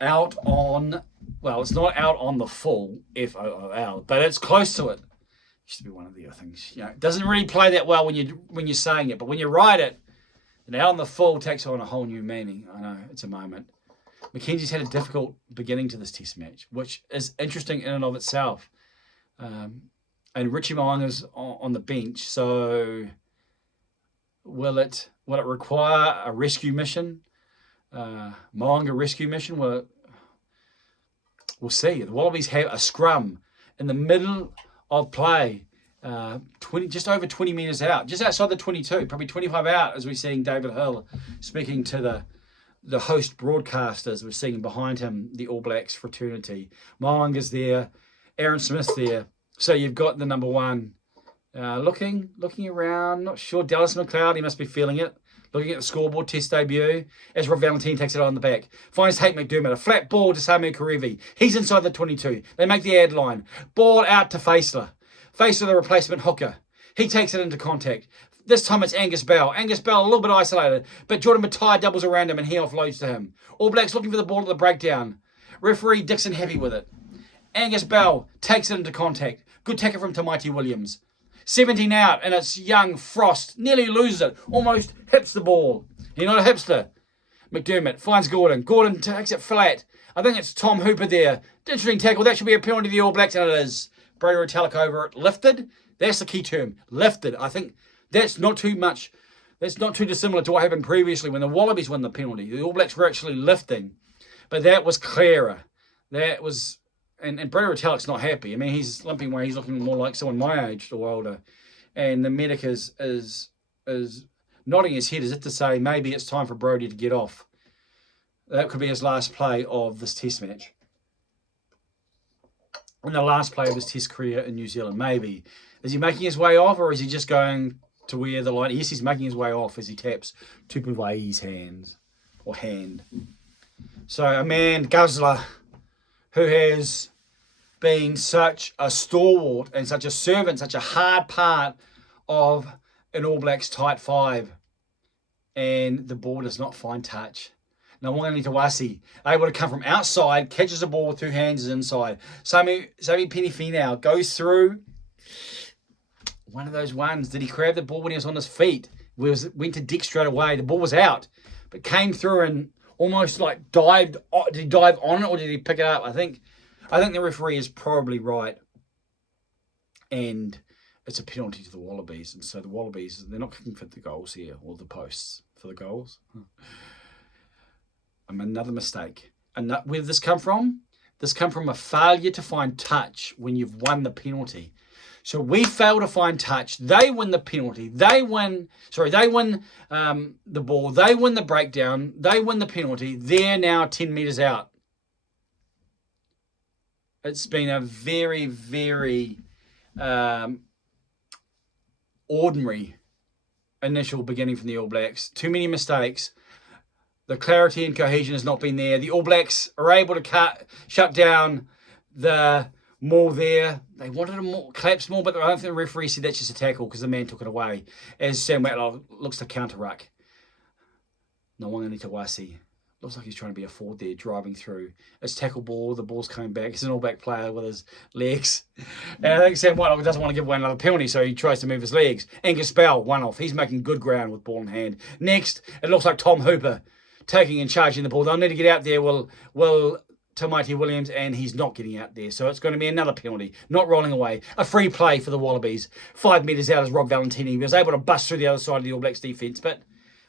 Out on... Well, it's not out on the full, F-O-O-L, but it's close to it. Used to be one of the other things. It doesn't really play that well when you're saying it, but when you write it, and out on the full takes on a whole new meaning. I know, it's a moment. Mackenzie's had a difficult beginning to this test match, which is interesting in and of itself. And Richie Mo'unga's on the bench, so will it require a rescue mission? Mo'unga rescue mission? Will it we'll see. The Wallabies have a scrum in the middle of play, just over 20 metres out, just outside the 22, probably 25 out, as we're seeing David Hill speaking to the host broadcasters. We're seeing behind him the All Blacks fraternity. Moanga's there, Aaron Smith's there. So you've got the number one looking around, not sure. Dallas McLeod, he must be feeling it. Looking at the scoreboard, test debut, as Rob Valentine takes it on the back. Finds Tate McDermott, a flat ball to Samu Karevi. He's inside the 22. They make the ad line. Ball out to Faisler. Faisler, the replacement hooker. He takes it into contact. This time it's Angus Bell. Angus Bell a little bit isolated, but Jordan Matai doubles around him and he offloads to him. All Blacks looking for the ball at the breakdown. Referee Dixon happy with it. Angus Bell takes it into contact. Good tackle from Tamaiti Williams. 17 out, and it's young Frost. Nearly loses it. Almost hips the ball. He's not a hipster. McDermott finds Gordon. Gordon takes it flat. I think it's Tom Hooper there. Interesting tackle. That should be a penalty to the All Blacks, and it is. Brady Retallick over it. Lifted. That's the key term. Lifted. I think that's not too much. That's not too dissimilar to what happened previously when the Wallabies won the penalty. The All Blacks were actually lifting. But that was clearer. That was... And Brady Retallick's not happy. I mean, he's limping away. He's looking more like someone my age or older. And the medic is nodding his head as if to say, maybe it's time for Brody to get off. That could be his last play of this test match. And the last play of his test career in New Zealand. Maybe. Is he making his way off, or is he just going to where the line? Yes, he's making his way off as he taps Tupuvai's hand. So a man, Guzzler, who has been such a stalwart and such a servant, such a hard part of an All Blacks tight five. And the ball does not find touch. Nawangani Tawasi, able to come from outside, catches the ball with two hands inside. Sami Penifino goes through. One of those ones. Did he grab the ball when he was on his feet? Went to Dick straight away. The ball was out, but came through and almost like dived. Did he dive on it or did he pick it up? I think the referee is probably right. And it's a penalty to the Wallabies. And so the Wallabies, they're not kicking for the goals here, or the posts for the goals. Another mistake. And where did this come from? This come from a failure to find touch when you've won the penalty. So we fail to find touch. They win the penalty. They win the ball. They win the breakdown. They win the penalty. They're now 10 metres out. It's been a very, very ordinary initial beginning from the All Blacks. Too many mistakes. The clarity and cohesion has not been there. The All Blacks are able to shut down the maul there. They wanted to collapse more, but I don't think the referee said that's just a tackle because the man took it away. As Sam Whitlock looks to counter-ruck. Nawangani Tawasi. Looks like he's trying to be a forward there, driving through. It's tackle ball. The ball's coming back. He's an all-back player with his legs. And I think Sam Whitlock doesn't want to give away another penalty, so he tries to move his legs. Angus Bell, one off. He's making good ground with ball in hand. Next, it looks like Tom Hooper taking and charging the ball. They'll need to get out there. Will Tamaiti Williams, and he's not getting out there. So it's going to be another penalty. Not rolling away. A free play for the Wallabies. 5 metres out is Rob Valentini. He was able to bust through the other side of the All Blacks defence, but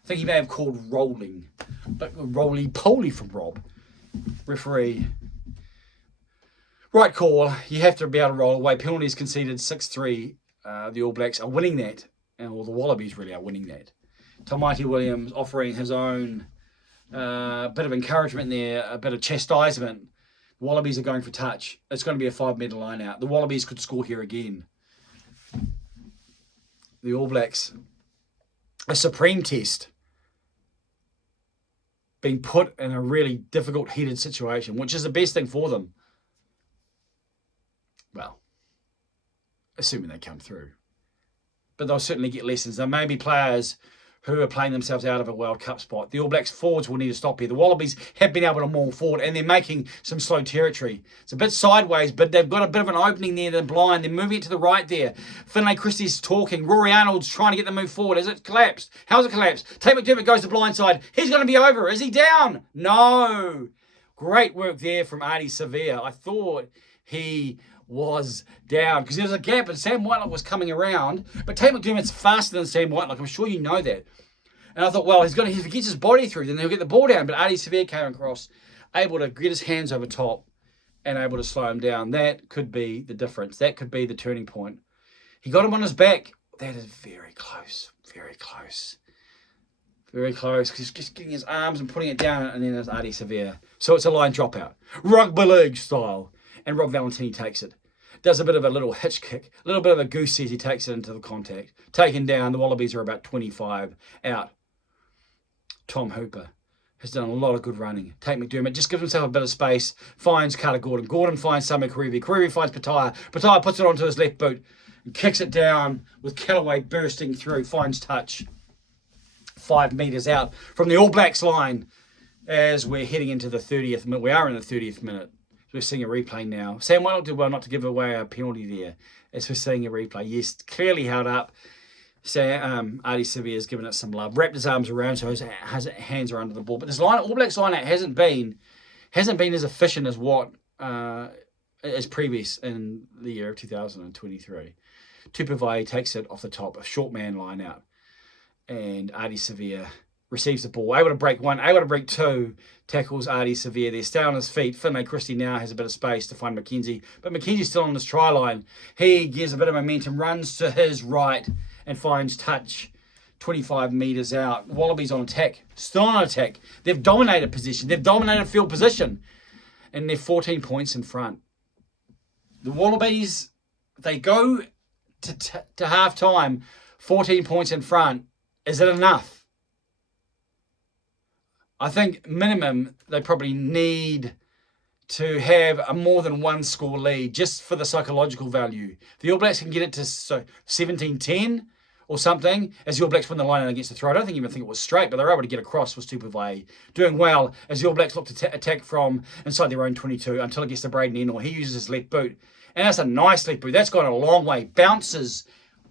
I think he may have called rolling. But roly-poly from Rob. Referee. Right call. You have to be able to roll away. Penalties conceded 6-3. The All Blacks are winning that. Or the Wallabies really are winning that. Tamaiti Williams offering his own bit of encouragement there, a bit of chastisement. The Wallabies are going for touch. It's going to be a 5-metre line out. The Wallabies could score here again. The All Blacks, a supreme test, being put in a really difficult, heated situation, which is the best thing for them. Well, assuming they come through. But they'll certainly get lessons. There may be players who are playing themselves out of a World Cup spot. The All Blacks forwards will need to stop here. The Wallabies have been able to maul forward, and they're making some slow territory. It's a bit sideways, but they've got a bit of an opening there. They're blind. They're moving it to the right there. Finlay Christie's talking. Rory Arnold's trying to get them move forward. Has it collapsed? How's it collapsed? Tate McDermott goes to blind side. He's going to be over. Is he down? No. Great work there from Ardie Savea. I thought he was down because there was a gap and Sam Whitlock was coming around, but Tate McDermott's faster than Sam Whitlock. I'm sure you know that. And I thought, well, if he gets his body through, then he'll get the ball down. But Ardie Savea came across, able to get his hands over top and able to slow him down. That could be the difference. That could be the turning point. He got him on his back. That is very close. Very close. Very close. He's just getting his arms and putting it down, and then there's Ardie Savea. So it's a line dropout. Rugby league style. And Rob Valentini takes it. Does a bit of a little hitch kick. A little bit of a goose as he takes it into the contact. Taken down. The Wallabies are about 25 out. Tom Hooper has done a lot of good running. Tate McDermott just gives himself a bit of space. Finds Carter Gordon. Gordon finds Samu Karevi. Karevi finds Pataia. Pataia puts it onto his left boot. And kicks it down with Callaway bursting through. Finds touch. 5 metres out from the All Blacks line as we're heading into the 30th minute. We are in the 30th minute. We're seeing a replay now. Sam Whitelock did well not to give away a penalty there as we're seeing a replay. Yes, clearly held up. Ardie Savea has given it some love. Wrapped his arms around so his hands are under the ball. But this line, All Blacks line-out hasn't been as efficient as what as previous in the year of 2023. Tupuvai takes it off the top, a short man line-out. And Ardie Savea receives the ball. Able to break one, able to break two. Tackles Ardie Savea there. Stay on his feet. Finlay Christie now has a bit of space to find McKenzie. But McKenzie's still on this try line. He gives a bit of momentum, runs to his right and finds touch 25 metres out. Wallabies on attack. Still on attack. They've dominated position. They've dominated field position. And they're 14 points in front. The Wallabies, they go to half-time 14 points in front. Is it enough? I think minimum they probably need to have a more than one score lead just for the psychological value. The All Blacks can get it to 17-10 or something as the All Blacks win the line against the throw. I don't even think it was straight, but they were able to get across with Tupuvai doing well as the All Blacks look to attack from inside their own 22 until it gets to Braden Ennor. He uses his left boot. And that's a nice left boot. That's gone a long way. Bounces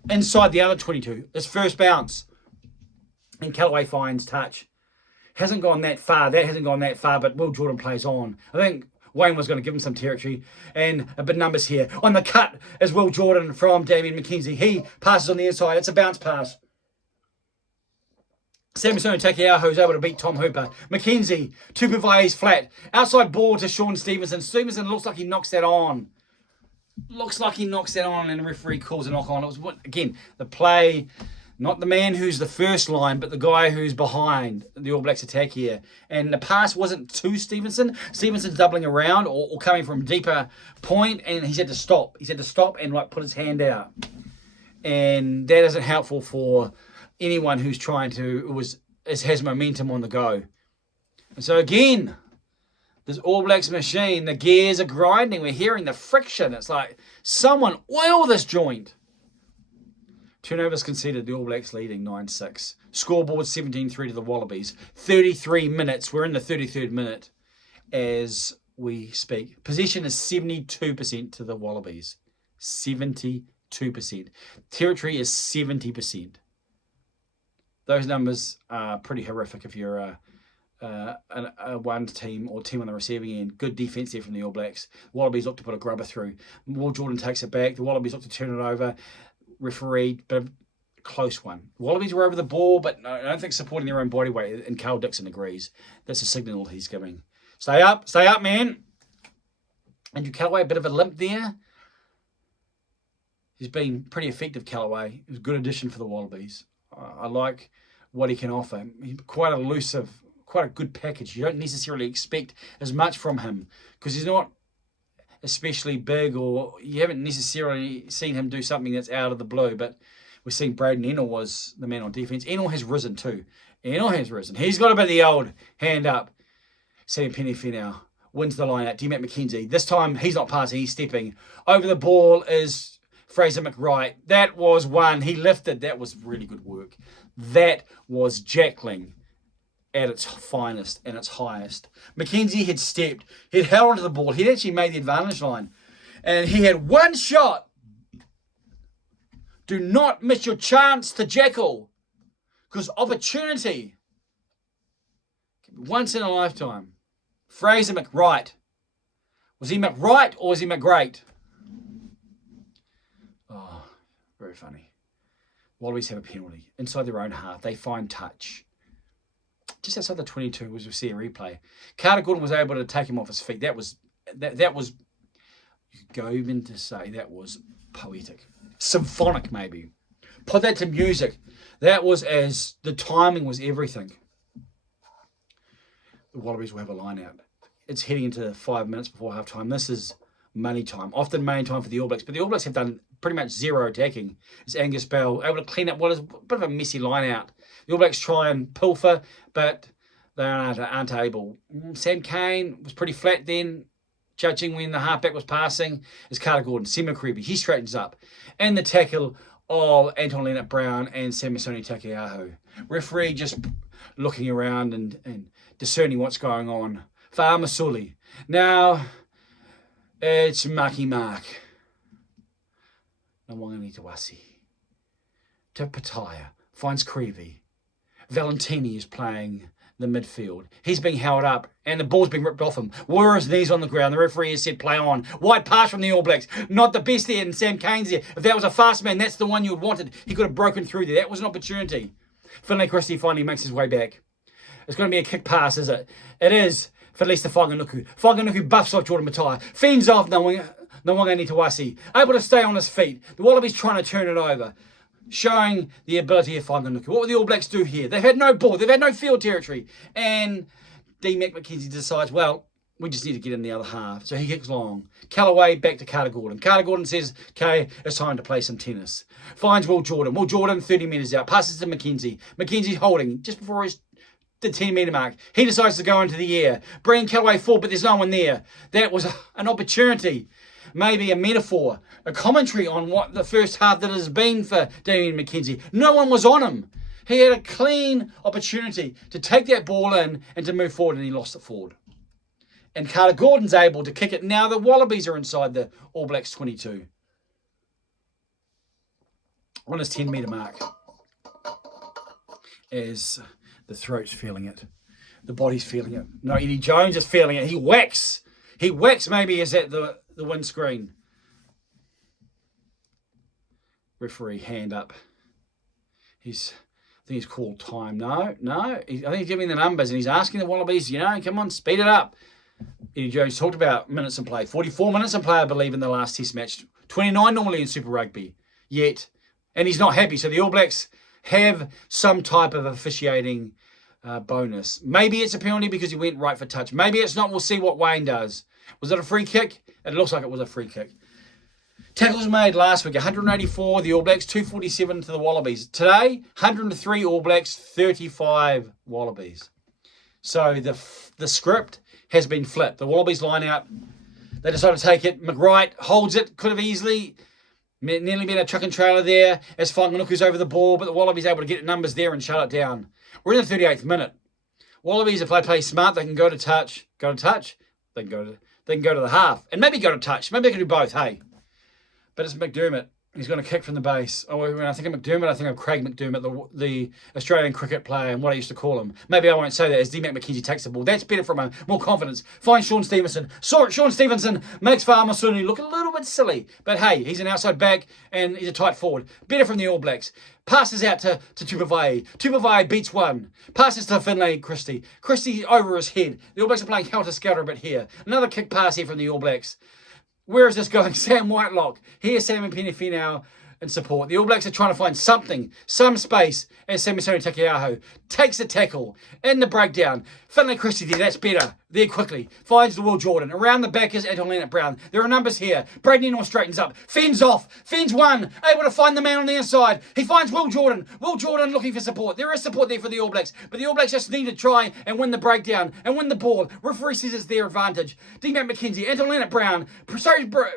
inside the other 22. His first bounce. And Callaway finds touch. Hasn't gone that far. That hasn't gone that far, but Will Jordan plays on. I think Wayne was going to give him some territory. And a bit of numbers here. On the cut is Will Jordan from Damien McKenzie. He passes on the inside. It's a bounce pass. Samson Takiaho is able to beat Tom Hooper. McKenzie, Tupuvai's flat. Outside ball to Sean Stevenson. Stevenson looks like he knocks that on. And the referee calls a knock on. It was, again, the play... Not the man who's the first line, but the guy who's behind the All Blacks attack here. And the pass wasn't to Stevenson. Stevenson's doubling around or coming from deeper point, and he said to stop. He said to stop and put his hand out. And that isn't helpful for anyone who's trying to, has momentum on the go. And so again, this All Blacks machine, the gears are grinding. We're hearing the friction. It's like, someone oil this joint. Turnovers conceded, the All Blacks leading 9-6. Scoreboard 17-3 to the Wallabies. 33 minutes. We're in the 33rd minute as we speak. Possession is 72% to the Wallabies. 72%. Territory is 70%. Those numbers are pretty horrific if you're a one team or team on the receiving end. Good defence there from the All Blacks. The Wallabies look to put a grubber through. Will Jordan takes it back. The Wallabies look to turn it over. Referee, but a close one. The Wallabies were over the ball, but I don't think supporting their own body weight, and Carl Dixon agrees. That's a signal he's giving. Stay up, man. Andrew Callaway, a bit of a limp there. He's been pretty effective, Callaway. He was a good addition for the Wallabies. I like what he can offer. He's quite elusive, quite a good package. You don't necessarily expect as much from him because he's not especially big, or you haven't necessarily seen him do something that's out of the blue, but we're seeing Braden Ennor was the man on defence. Ennor has risen too. He's got a bit of the old hand up. Sam Penny-Finau wins the line out. D-Mac McKenzie. This time he's not passing, he's stepping. Over the ball is Fraser McWright. That was one. He lifted. That was really good work. That was jackling at its finest and its highest. McKenzie had stepped. He'd held onto the ball. He'd actually made the advantage line. And he had one shot. Do not miss your chance to jackal. Because opportunity can be once in a lifetime. Fraser McWright. Was he McWright or was he McGreat? Oh, very funny. Wallabies have a penalty. Inside their own half. They find touch. Just outside the 22 as we see a replay. Carter Gordon was able to take him off his feet. That was that was, you could go even to say that was poetic. Symphonic, maybe. Put that to music. That was as the timing was everything. The Wallabies will have a line out. It's heading into 5 minutes before half time. This is money time. Often money time for the All Blacks. But the All Blacks have done pretty much zero attacking. It's Angus Bell able to clean up what is a bit of a messy line out. The All Blacks try and pilfer, but they aren't able. Sam Cane was pretty flat then, judging when the halfback was passing. It's Carter Gordon, Sam McCreevy. He straightens up. And the tackle of Anton Leonard-Brown and Samisoni Takeaho. Referee just looking around and discerning what's going on. Fa'amasuli. Now, it's Maki Mark. Nawangani Tawasi. To Pataya. Finds Creevy. Valentini is playing the midfield. He's being held up and the ball's being ripped off him. Where his knees on the ground. The referee has said play on. Wide pass from the All Blacks. Not the best there, and Sam Cane's there. If that was a fast man, that's the one you wanted. He could have broken through there. That was an opportunity. Finlay Christie finally makes his way back. It's going to be a kick pass, is it? It is for at least the Whanganuku. Whanganuku buffs off Jordan Matai. Fends off Nawangani Tawasi. Able to stay on his feet. The Wallabies trying to turn it over. Showing the ability of Whanganuku. What will the All Blacks do here? They've had no ball. They've had no field territory. And D. McKenzie decides, well, we just need to get in the other half. So he kicks long. Callaway back to Carter Gordon. Carter Gordon says, okay, it's time to play some tennis. Finds Will Jordan. Will Jordan 30 metres out. Passes to McKenzie. McKenzie's holding just before the 10-metre mark. He decides to go into the air. Bring Callaway forward, but there's no one there. That was an opportunity. Maybe a metaphor, a commentary on what the first half that has been for Damian McKenzie. No one was on him. He had a clean opportunity to take that ball in and to move forward, and he lost it forward. And Carter Gordon's able to kick it. Now the Wallabies are inside the All Blacks 22. On his 10-metre mark. As the throat's feeling it. The body's feeling it. No, Eddie Jones is feeling it. He whacks. He whacks maybe is at the windscreen. Referee hand up. I think he's called time. No. I think he's giving the numbers and he's asking the Wallabies, come on, speed it up. Eddie Jones talked about minutes in play. 44 minutes in play, I believe, in the last test match. 29 normally in Super Rugby. Yet. And he's not happy. So the All Blacks have some type of officiating bonus. Maybe it's a penalty because he went right for touch. Maybe it's not. We'll see what Wayne does. Was it a free kick? It looks like it was a free kick. Tackles made last week, 184, the All Blacks, 247 to the Wallabies. Today, 103 All Blacks, 35 Wallabies. So the script has been flipped. The Wallabies line out. They decide to take it. McWright holds it. Could have easily nearly been a truck and trailer there as Whanganuku's over the ball, but the Wallabies able to get numbers there and shut it down. We're in the 38th minute. Wallabies, if they play smart, they can go to touch. They can go to the half. And maybe go to touch. Maybe they can do both, hey. But it's McDermott. He's going to kick from the base. Oh, when I think of McDermott, I think of Craig McDermott, the Australian cricket player, and what I used to call him. Maybe I won't say that as D. McKenzie takes the ball. That's better from him. More confidence. Finds Sean Stevenson. Sean Stevenson makes Fa'amasuli look a little bit silly. But hey, he's an outside back and he's a tight forward. Better from the All Blacks. Passes out to Tupavai. Tupavai beats one. Passes to Finlay Christie. Christie over his head. The All Blacks are playing helter-skelter a bit here. Another kick pass here from the All Blacks. Where is this going? Sam Whitelock. Here's Sam and Penifino in support. The All Blacks are trying to find something, some space, as Samisoni Takeaho takes the tackle in the breakdown. Finlay Christie there, that's better. There quickly. Finds the Will Jordan. Around the back is Anton Leonard-Brown. There are numbers here. Braden Ennor straightens up. Fends off. Fends one. Able to find the man on the inside. He finds Will Jordan. Will Jordan looking for support. There is support there for the All Blacks. But the All Blacks just need to try and win the breakdown and win the ball. Referee says it's their advantage. D-Mac McKenzie. Anton Leonard-Brown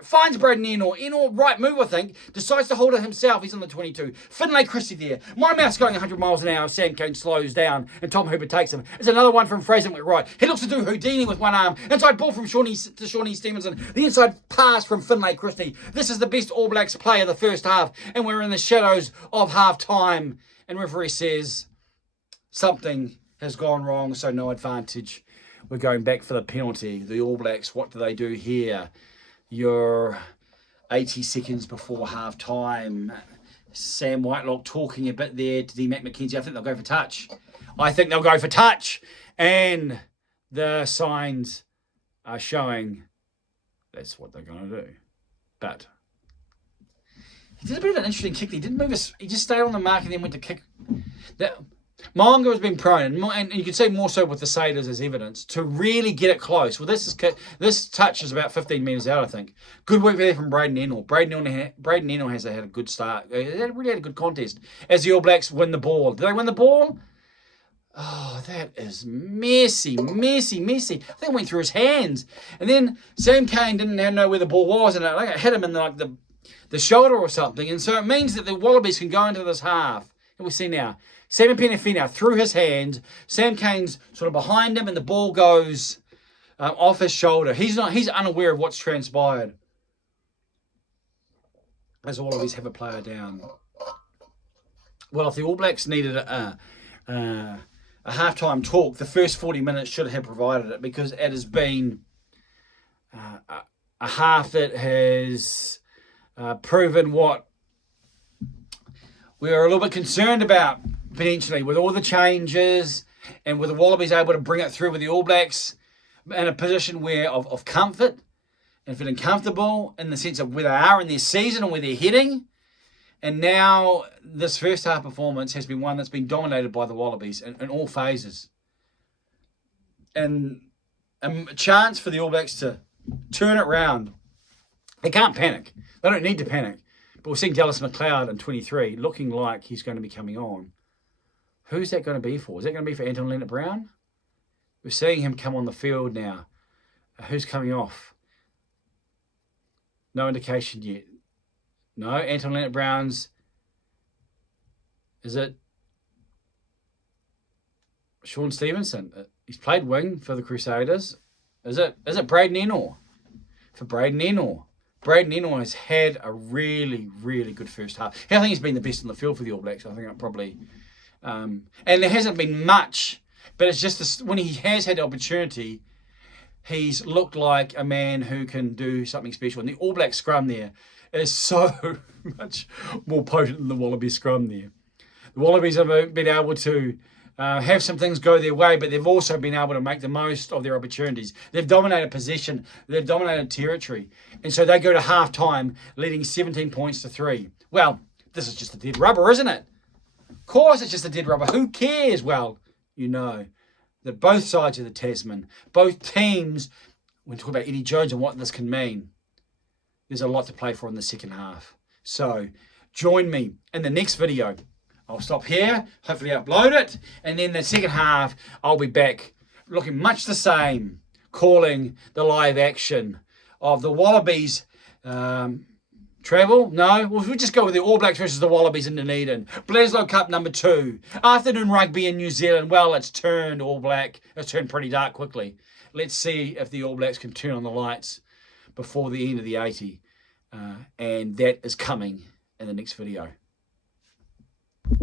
finds Braden Ennor. Ennor, right move, I think. Decides to hold it himself. He's on the 22. Finlay Christie there. My mouth's going 100 miles an hour. Sam Cane slows down and Tom Hooper takes him. It's another one from Fraser McWright. He looks to do Houdini with one arm. Inside ball from Shawnee Stevenson. The inside pass from Finlay Christie. This is the best All Blacks play of the first half. And we're in the shadows of half time. And referee says something has gone wrong, so no advantage. We're going back for the penalty. The All Blacks, what do they do here? You're 80 seconds before half time. Sam Whitelock talking a bit there to D. McKenzie. I think they'll go for touch. And the signs are showing that's what they're going to do. But he did a bit of an interesting kick. He didn't move he just stayed on the mark and then went to kick. Mo'unga has been prone, and you can see more so with the Satyrs as evidence, to really get it close. Well, this touch is about 15 metres out, I think. Good work there from Braden Ennell. Braden Ennell has had a good start. He really had a good contest. As the All Blacks win the ball. Did they win the ball? Oh, that is messy. I think it went through his hands. And then Sam Cane didn't know where the ball was, and it hit him in the shoulder or something. And so it means that the Wallabies can go into this half. And we see now, Sammy Penifina through his hand. Sam Cane's sort of behind him, and the ball goes off his shoulder. He's unaware of what's transpired. As the Wallabies have a player down. Well, if the All Blacks needed a halftime talk, the first 40 minutes should have provided it, because it has been a half that has proven what we were a little bit concerned about, potentially, with all the changes and with the Wallabies able to bring it through with the All Blacks in a position where of comfort and feeling comfortable in the sense of where they are in their season and where they're heading. And now this first half performance has been one that's been dominated by the Wallabies in all phases. And a chance for the All Blacks to turn it round. They can't panic. They don't need to panic. But we're seeing Dallas McLeod in 23 looking like he's going to be coming on. Who's that going to be for? Is that going to be for Anton Leonard-Brown? We're seeing him come on the field now. Who's coming off? No indication yet. No, Anton Leonard-Brown's... Is it Sean Stevenson? He's played wing for the Crusaders. Is it Braden Ennell? For Braden Ennell. Braden Ennell has had a really, really good first half. I think he's been the best on the field for the All Blacks. I think I'm probably... and there hasn't been much, but it's just this, when he has had the opportunity, he's looked like a man who can do something special. And the All Black scrum there is so much more potent than the Wallabies scrum there. The Wallabies have been able to have some things go their way, but they've also been able to make the most of their opportunities. They've dominated possession. They've dominated territory. And so they go to half-time leading 17 points to 3. Well, this is just a dead rubber, isn't it? Of course it's just a dead rubber. Who cares? Well, you know that both sides of the Tasman, both teams, when we talk about Eddie Jones and what this can mean, there's a lot to play for in the second half. So join me in the next video. I'll stop here, hopefully upload it, and then the second half, I'll be back looking much the same, calling the live action of the Wallabies travel. No, we'll just go with the All Blacks versus the Wallabies in Dunedin. Bledisloe Cup number 2. Afternoon rugby in New Zealand. Well, it's turned All Black. It's turned pretty dark quickly. Let's see if the All Blacks can turn on the lights before the end of the 80. And that is coming in the next video.